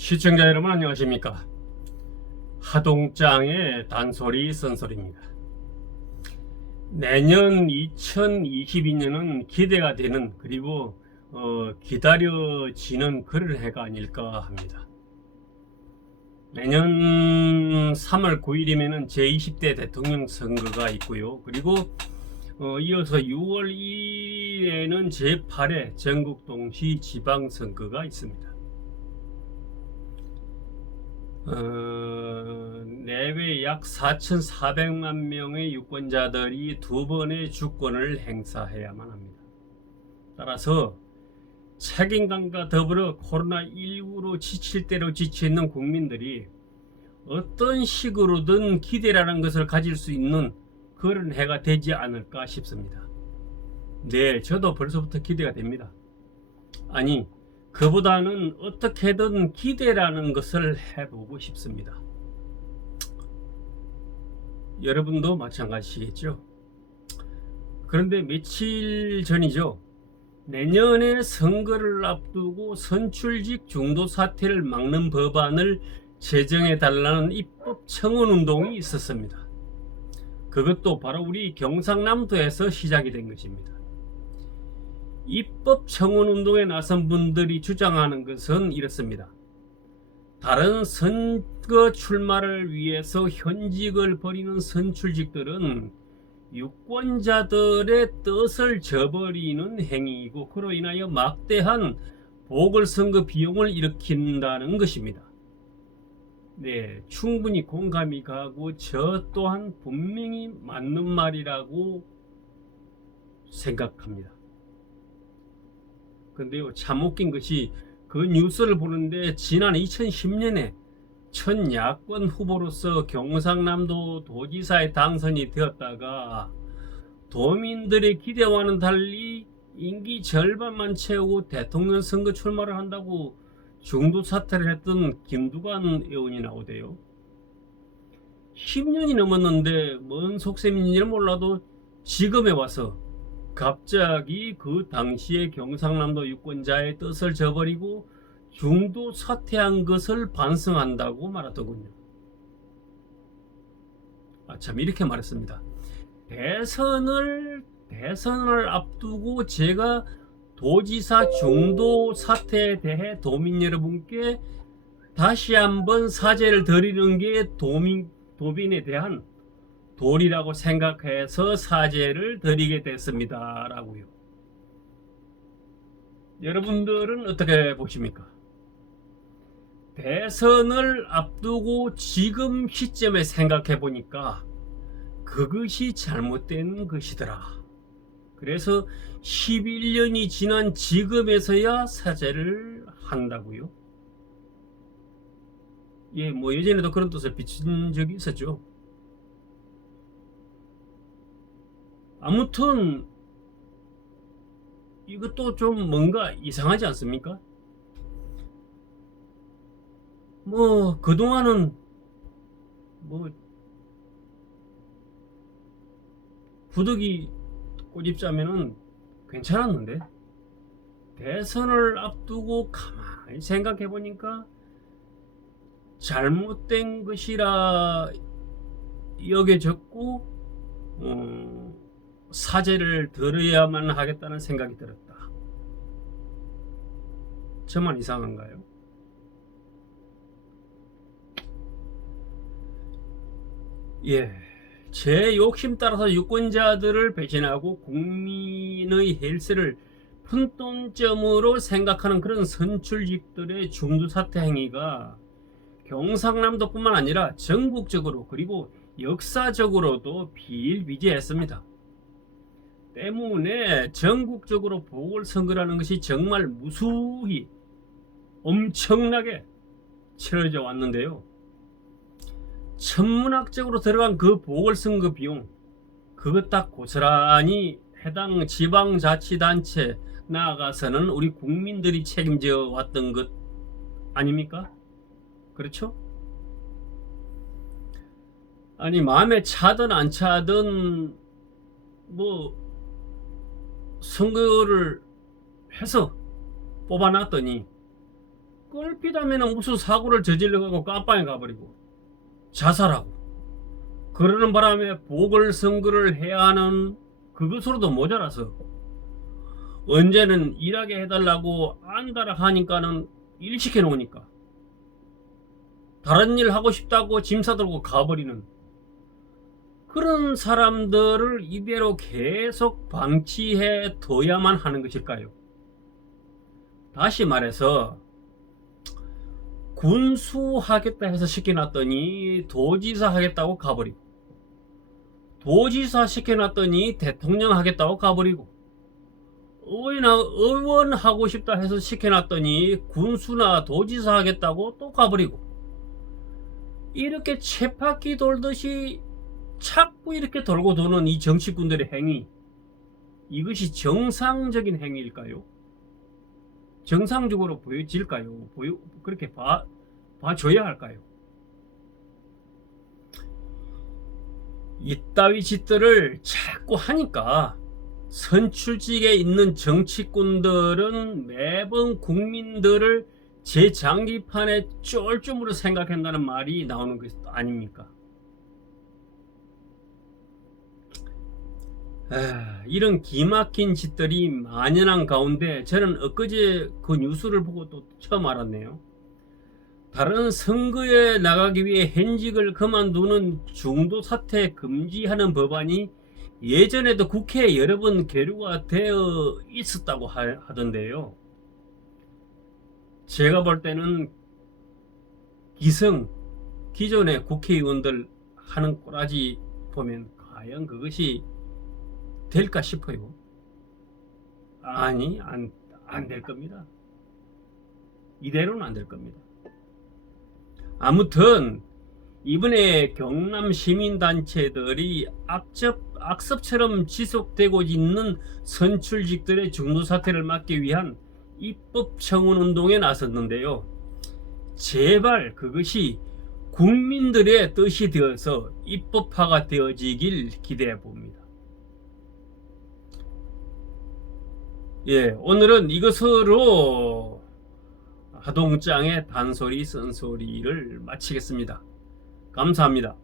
시청자 여러분 안녕하십니까. 하동장의 단소리 쓴소리입니다. 내년 2022년은 기대가 되는 그리고 기다려지는 그런 해가 아닐까 합니다. 내년 3월 9일이면 제20대 대통령 선거가 있고요. 그리고 이어서 6월 2일에는 제8회 전국 동시 지방선거가 있습니다. 내외 약 4,400만 명의 유권자들이 두 번의 주권을 행사해야만 합니다. 따라서 책임감과 더불어 코로나19로 지칠 대로 지쳐있는 국민들이 어떤 식으로든 기대라는 것을 가질 수 있는 그런 해가 되지 않을까 싶습니다. 네, 저도 벌써부터 기대가 됩니다. 아니, 그보다는 어떻게든 기대라는 것을 해보고 싶습니다. 여러분도 마찬가지시겠죠? 그런데 며칠 전이죠. 내년에 선거를 앞두고 선출직 중도 사퇴를 막는 법안을 제정해 달라는 입법 청원 운동이 있었습니다. 그것도 바로 우리 경상남도에서 시작이 된 것입니다. 입법 청원 운동에 나선 분들이 주장하는 것은 이렇습니다. 다른 선거 출마를 위해서 현직을 버리는 선출직들은 유권자들의 뜻을 저버리는 행위이고 그로 인하여 막대한 보궐선거 비용을 일으킨다는 것입니다. 네, 충분히 공감이 가고 저 또한 분명히 맞는 말이라고 생각합니다. 근데요, 참 웃긴 것이 그 뉴스를 보는데 지난 2010년에 첫 야권 후보로서 경상남도 도지사에 당선이 되었다가 도민들의 기대와는 달리 임기 절반만 채우고 대통령 선거 출마를 한다고 중도 사퇴를 했던 김두관 의원이 나오대요. 10년이 넘었는데 뭔 속셈인지는 몰라도 지금에 와서 갑자기 그 당시에 경상남도 유권자의 뜻을 저버리고 중도 사퇴한 것을 반성한다고 말하더군요. 참 이렇게 말했습니다. 대선을 앞두고 제가 도지사 중도 사퇴에 대해 도민 여러분께 다시 한번 사죄를 드리는 게 도민에 대한 도리라고 생각해서 사죄를 드리게 됐습니다. 라고요. 여러분들은 어떻게 보십니까? 대선을 앞두고 지금 시점에 생각해 보니까 그것이 잘못된 것이더라. 그래서 11년이 지난 지금에서야 사죄를 한다고요. 예, 뭐 예전에도 그런 뜻을 비친 적이 있었죠. 아무튼 이것도 좀 뭔가 이상하지 않습니까? 뭐 그동안은 뭐 부득이 꼬집자면은 괜찮았는데 대선을 앞두고 가만히 생각해 보니까 잘못된 것이라 여겨졌고 사죄를 들어야만 하겠다는 생각이 들었다. 저만 이상한가요? 예, 제 욕심 따라서 유권자들을 배신하고 국민의 헬스를 푼돈점으로 생각하는 그런 선출직들의 중도사퇴 행위가 경상남도뿐만 아니라 전국적으로 그리고 역사적으로도 비일비재했습니다. 때문에 전국적으로 보궐선거라는 것이 정말 무수히 엄청나게 치러져 왔는데요. 천문학적으로 들어간 그 보궐선거 비용, 그것 딱 고스란히 해당 지방자치단체 나아가서는 우리 국민들이 책임져 왔던 것 아닙니까? 그렇죠? 아니 마음에 차든 안 차든 뭐 선거를 해서 뽑아놨더니 껄핏하면 무슨 사고를 저질러가고 깜빵에 가버리고 자살하고 그러는 바람에 보궐선거를 해야 하는 그것으로도 모자라서 언제는 일하게 해달라고 안달을 하니까는 일 시켜놓으니까 다른 일 하고 싶다고 짐 싸들고 가버리는 그런 사람들을 이대로 계속 방치해 둬야만 하는 것일까요? 다시 말해서 군수 하겠다 해서 시켜놨더니 도지사 하겠다고 가버리고 도지사 시켜놨더니 대통령 하겠다고 가버리고 의원 하고 싶다 해서 시켜놨더니 군수나 도지사 하겠다고 또 가버리고 이렇게 쳇바퀴 돌듯이 자꾸 이렇게 돌고 도는 이 정치꾼들의 행위, 이것이 정상적인 행위일까요? 정상적으로 보여질까요? 그렇게 봐줘야 할까요? 이따위 짓들을 자꾸 하니까 선출직에 있는 정치꾼들은 매번 국민들을 제 장기판에 쫄쯤으로 생각한다는 말이 나오는 것 아닙니까? 이런 기막힌 짓들이 만연한 가운데 저는 엊그제 그 뉴스를 보고 또 처음 알았네요. 다른 선거에 나가기 위해 현직을 그만두는 중도 사퇴 금지하는 법안이 예전에도 국회에 여러 번 계류가 되어 있었다고 하던데요. 제가 볼 때는 기존의 국회의원들 하는 꼬라지 보면 과연 그것이 될까 싶어요. 아니, 안 될 겁니다. 이대로는 안 될 겁니다. 아무튼 이번에 경남 시민단체들이 악습처럼 지속되고 있는 선출직들의 중도사퇴를 막기 위한 입법 청원 운동에 나섰는데요. 제발 그것이 국민들의 뜻이 되어서 입법화가 되어지길 기대해 봅니다. 오늘은 이것으로 하동장의 단소리 쓴소리를 마치겠습니다. 감사합니다.